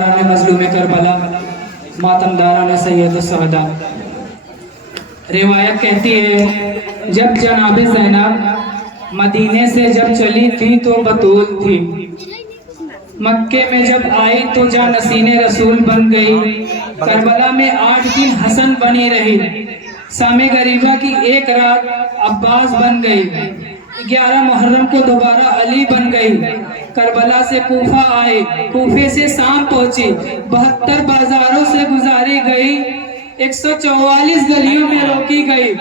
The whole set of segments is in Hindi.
मजलूम करबला मातमदारान सैयद सहदा। रिवायत कहती है जब जनाब ज़ैनब मदीने से जब चली थी तो बतूल थी, मक्के में जब आई तो जानसीने रसूल बन गई। करबला में 8 दिन हसन बनी रही, सामे गरीबा की एक रात अब्बास बन गई। 11 मुहर्रम को दोबारा अली बन गई। करबला से कूफा आए, कूफे से शाम पहुंची, 72 बाजारों से गुजारी गई, 144 गलियों में रोकी गई,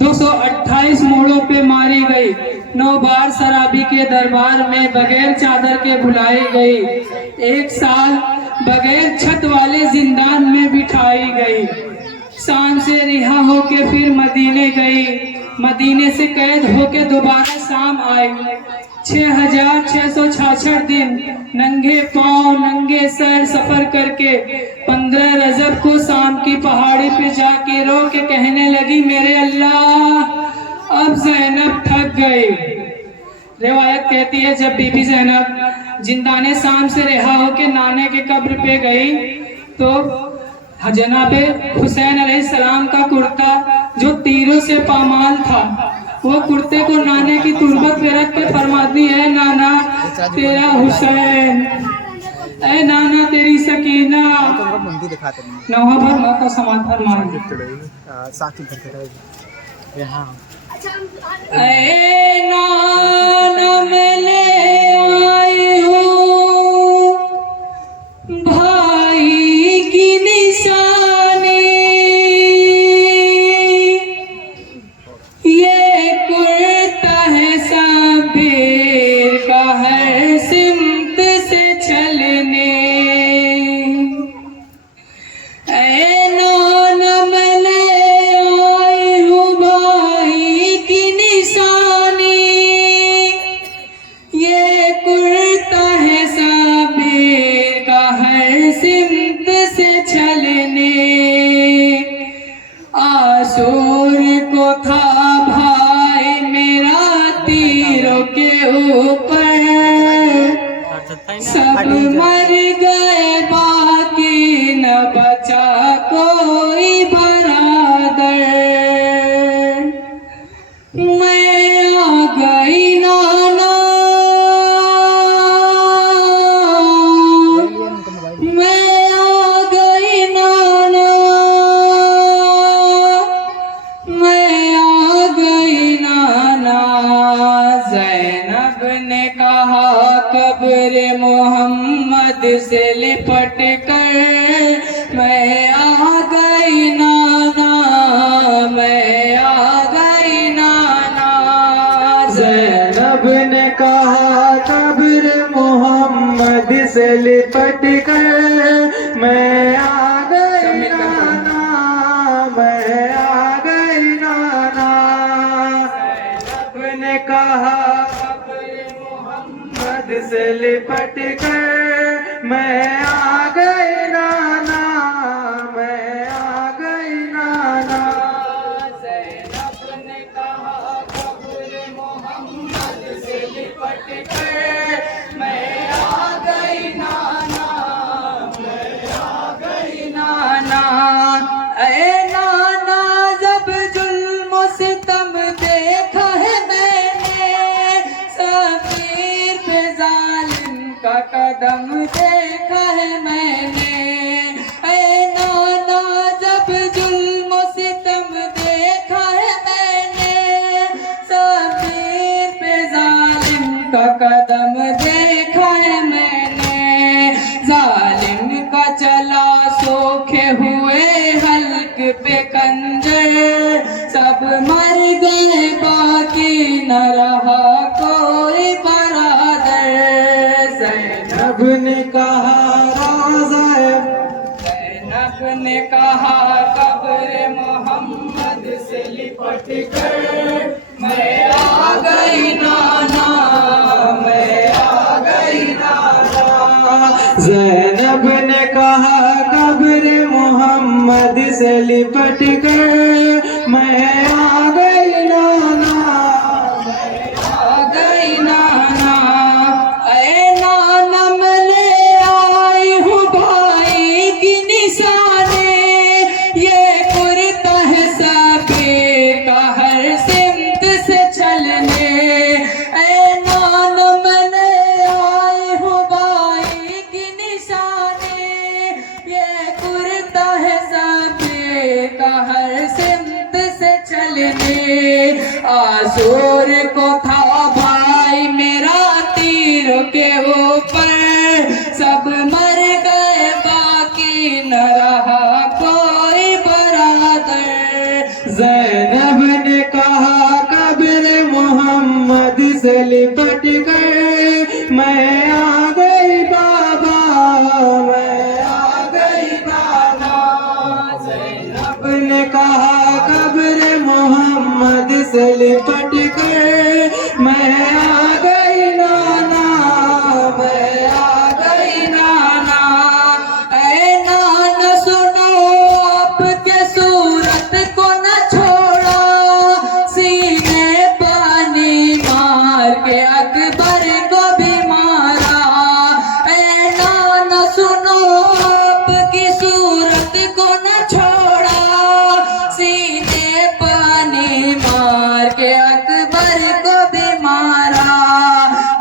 228 मोड़ों पे मारी गई, 9 बार सराबी के दरबार में बगैर चादर के बुलाई गई, 1 साल बगैर छत वाले जिंदान में बिठाई गई। शाम से रिहा होके फिर मदीने गई, मदीने से कैद होके दोबारा शाम आई। 6666 दिन नंगे पांव नंगे सर सफर करके 15 रजब को शाम की पहाड़ी पे जाके रो के कहने लगी, मेरे अल्लाह अब ज़ैनब थक गई। रिवायत कहती है जब बीबी ज़ैनब जिंदाने शाम से रिहा होके नाने के कब्र पे गई तो जनाबे हुसैन अलैहिस्सलाम का कुर्ता जो तीरों से पामाल था, वो कुर्ते को नाने की तुरबत पे रख के फरमाती है, नाना तेरा हुसैन, ऐ नाना तेरी सकीना। नौहा भर माँ का समाधान मांगे। ऐ नाना मैं ले आई हूँ भाई की निशानी, ये कुर्ता है साबिर का है सिमत से चलने। ऐ नाना मैं ले आई हूँ भाई की निशानी, ये कुर्ता है साबिर का है सिमत से चलने। आसूर को था भाई मेरा तीरों के ऊपर, सब मर गए बाकी न बचा कोई बरादर। मैं आ गई नाना, मैं आ गई नाना, मैं आ गई नाना। ज़ैनब ने कहा कब्र मोहम्मद से लिपट कर, मैं आ गई नाना, मैं आ गई नाना। ज़ैनब ने कहा कब्र मोहम्मद से लिपट कर, मैं आ गई नाना, मैं आ गई नाना। ज़ैनब ने कहा कब्र मोहम्मद से लिपट कर, मैं आ गई नाना, मैं आ गई नाना। ज़ैनब ने कहा कब्र मोहम्मद से लिपट कर, मैं आ गई नाना, मैं आ गई नाना ऐ नाना जब जुल्म सितम देखा है मैंने, सफीर पे जालिम का कदम देखा है मैंने। ऐ नाना जब जुल्म सितम देखा है मैंने, सफीर पे जालिम का कदम देखा है मैंने। जालिम का चला सोखे हुए हल्क पे कंजर, सब मर गए बाकी न रहा कोई बरादर। ज़ैनब ने कहा ज़ैनब ने कहा कब्र मोहम्मद से लिपट कर, मैं आ गई नाना, मैं आ गई नाना। ज़ैनब ने कहा कब्र मोहम्मद से लिपट कर, मैं आ गई नाना, मैं आ गई नाना। ऐ नाना मैं ले आई हूँ आसूर को था भाई मेरा तीर के ऊपर, सब मर गए बाकी न रहा कोई बरादर। ज़ैनब ने कहा कब्र मोहम्मद से लिपट कर मैं आ गई बाबा, मैं आ गई बाबा। ज़ैनब ने कहा कब्र मोहम्मद से लिपट कर मैं आ गई नाना, मैं आ गई नाना। ऐ नाना सुनो आपके सूरत को न छोड़ा, सीने पानी मार के अकबर को भी मारा। ऐ नाना सुनो आपकी सूरत को न छोड़ा, सीने पानी मार के अकबर को भी मारा।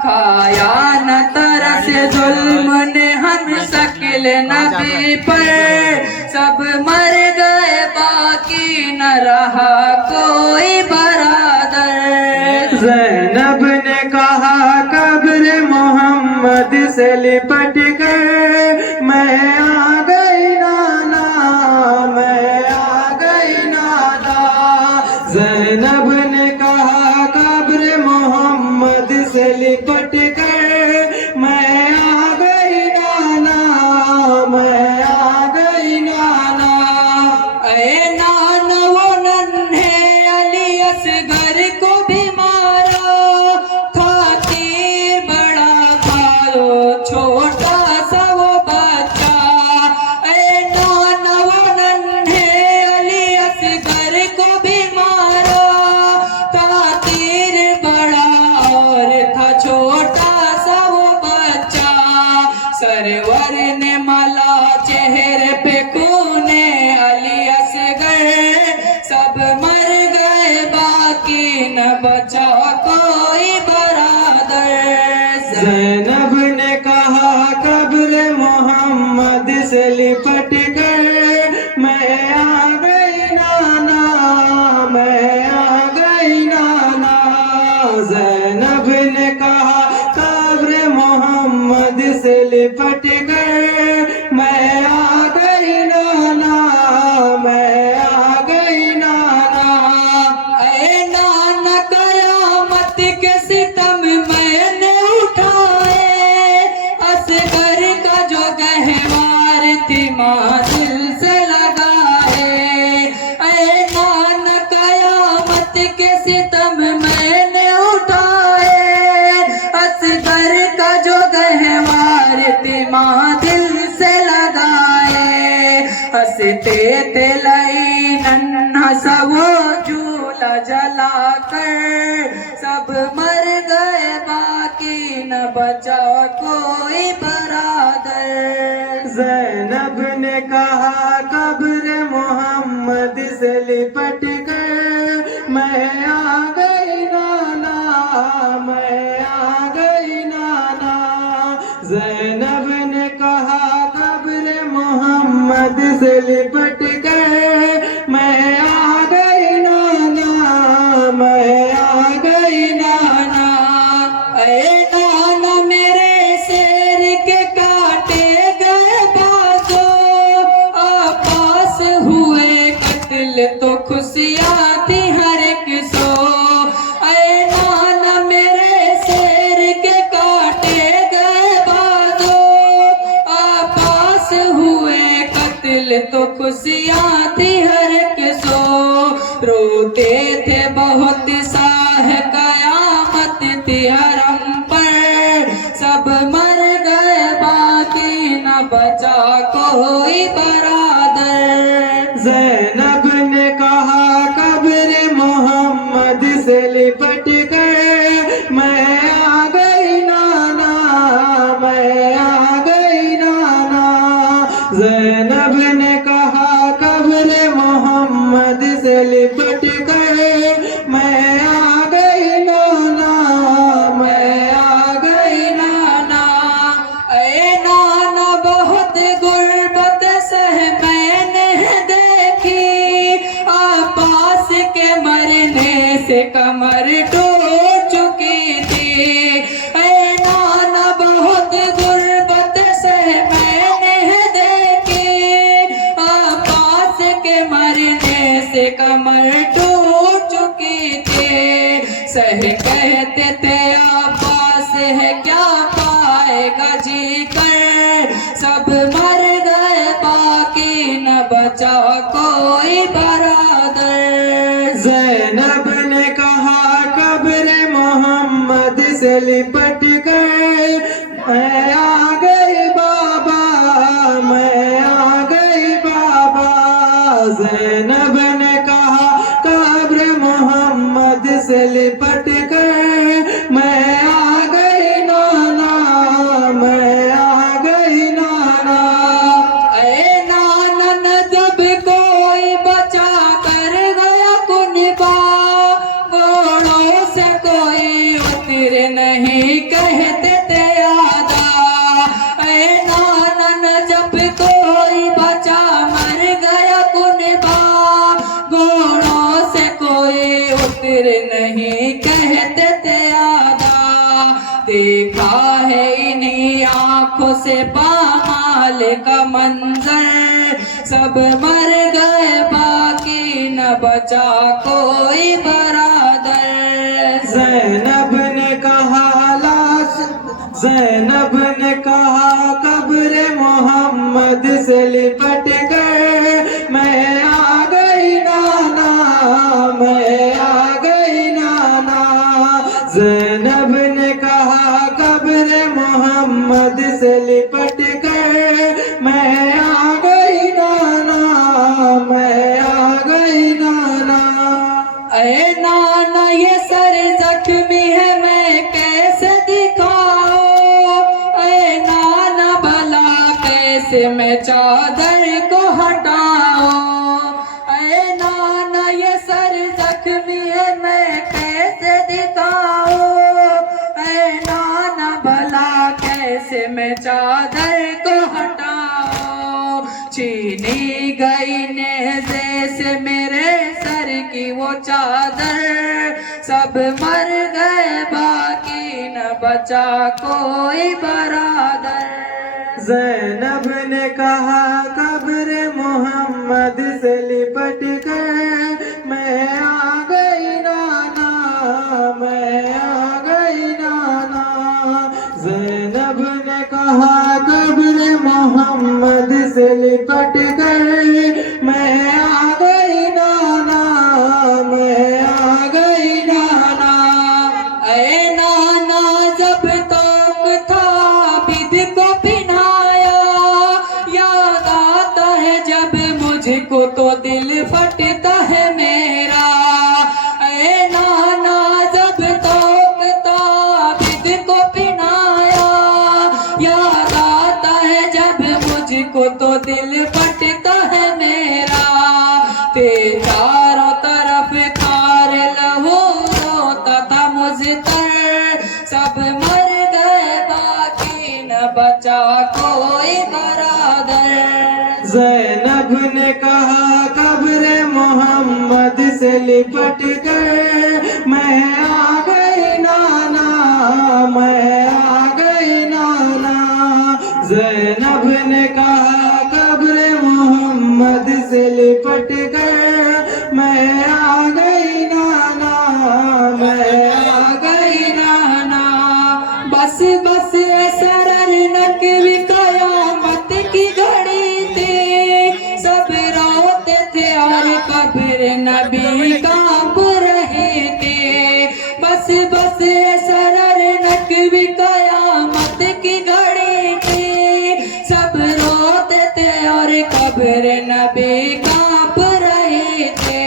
खाया न तरस जुल्म ने हम शक्ल नबी पर, सब मर गए बाकी न रहा कोई बरादर। ज़ैनब ने कहा कब्र मोहम्मद से लिपट कर मैं आ गई नाना, मैं आ गई नाना। ज़ैनब ने कहा कब्र मोहम्मद से लिपट कर मैं आ गई नाना, मैं आ गई नाना। ऐ नाना वो नन्हे अली असगर को भी मारा, खातिर बड़ा खाओ छोटा सा वो बच्चा। ऐ नाना वो नन्हे अली असगर को भी मारा, खातिर बड़ा और था छोटा सा वो बच्चा। सरवर ने मला चेहरे पे खूने अली असगर, सब मर गए बाकी न बचा कोई बरादर। ज़ैनब ने कहा कब्र मोहम्मद से लिपट कर मैं आ गई नाना, मैं आ गई नाना। ज़ैनब ने कहा कब्र मोहम्मद से लिपट कर मैं आ गई नाना, मैं आ गई नाना। ऐ नाना कयामत के सितम मैंने उठाए, असगर का जो गहवार थी माँ दिल से लगाए। ऐ नाना कयामत के सितम मैंने उठाए, असगर का जो गहवार थी माँ दिल से लगाए। हंसते थे लई नन्हा सा वो झूला जला कर, सब मर गए बाकी न बचा कोई बरादर। ज़ैनब ने कहा कब्र मोहम्मद से लिपट कर मैं आ गई नाना, मैं आ गई नाना। ज़ैनब ने कहा कब्र मोहम्मद से लिपट कर मैं आ गई नाना, मैं आ गई नाना। ऐ नाना मेरे शेर के काटे गए बाजों, आपास हुए कत्ल तो खुशियाँ थी हर एक सो। ऐ नाना मेरे शेर के काटे गए बाजों, आपास हुए कत्ल तो खुशियाँ थी हर एक सो। रोते थे बहुत साह कयामत थी हरम पर, सब मर गए बाकी न बचा कोई बरादर। ज़ैनब ने कहा कब्र मोहम्मद से लिपट कर मैं आ गई नाना, मैं आ गई नाना। ज़ैनब ने कहा कब्र मोहम्मद से लिपट कर मैं आ गई नाना, मैं आ गई नाना। ऐ नाना बहुत गुर्बत सह मैंने देखी, आपास के मरने से कम बचा कोई बरादर। ज़ैनब ने कहा कब्र मोहम्मद से लिपट कर मैं आ गई बाबा, मैं आ गई बाबा। ज़ैनब ने कहा कब्र मोहम्मद से लिपट कर मैं आ गई नाना, मैं आ गई नाना। ऐ नानन जब कोई बचा कर गया कुनबा, घोड़ों से कोई उतर नहीं कहते थे आदा। ऐ नानन जब कोई बचा मर गया कुनबा, घोड़ों से कोई उतर नहीं कहते थे आदा। देखा है इन्हीं आंखों से पामाल का मंजर, सब मर गए बाकी न बचा कोई बरादर। ज़ैनब ने कहा लाश, ज़ैनब ने कहा कब्र मोहम्मद से लिपट कर मैं आ गई नाना, मैं आ गई नाना। ज़ैनब ने कहा कब्र मोहम्मद से लिपट कर मैं आ गई नाना, मैं आ गई नाना। ऐ नाना ये सर जख्मी है मैं कैसे दिखाऊं, ऐ नाना भला कैसे मैं चादर को हटाऊं। ऐ नाना ये सर जख्मी है मैं कैसे दिखाऊं, ऐ नाना भला कैसे मैं चादर को हटाऊं। छीनी गई नेज़े से मेरे सर की वो चादर, सब मर गए बाकी न बचा कोई बरादर। ज़ैनब ने कहा कब्र मोहम्मद से लिपट कर मैं आ गई नाना, मैं आ गई नाना। ज़ैनब ने कहा कब्र मोहम्मद से लिपट कर मैं आ गई नाना, मैं आ गई नाना। ऐ नाना जब तक था बिद को पिनाया, याद आता है जब मुझको तो दिल फटता है मेरा। ऐ नाना जब तक था बिद को पिनाया, याद आता है जब मुझको तो दिल फटता है मेरा। ते चारों तरफ खार लहू रोता था मुझतर, सब मर गए बाकी न बचा कोई बरादर। ज़ैनब ने कहा कब्र मोहम्मद से लिपट कर मैं आ गई नाना, मैं आ गई नाना। ज़ैनब ने कहा कब्र मोहम्मद से लिपट कर मैं आ गई नाना, मैं आ गई नाना। बस बस सरर नकवी कयामत की घड़ी थी, सब रोते थे और कब्र नबी कांप रहे थे। बस बस सरर नकवी कयामत की घड़ी थी, सब रोते थे और कब्र नबी कांप रहे थे।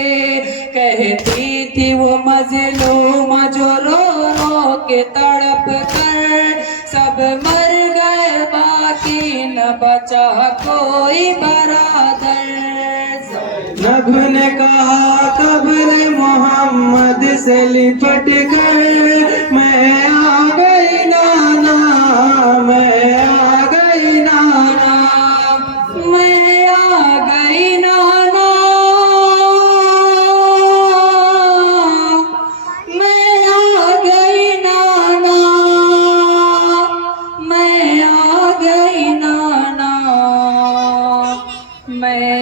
कहती थी वो मजलूम जो रो रो के तड़प कर, सब मर गए बाकी न बचा कोई बरादर। नब ने कहा कब्र मोहम्मद से लिपट कर मैं आ गई नाना, मैं आ गई नाना, मैं आ गई नाना, मैं आ गई नाना, मैं आ गई नाना, मैं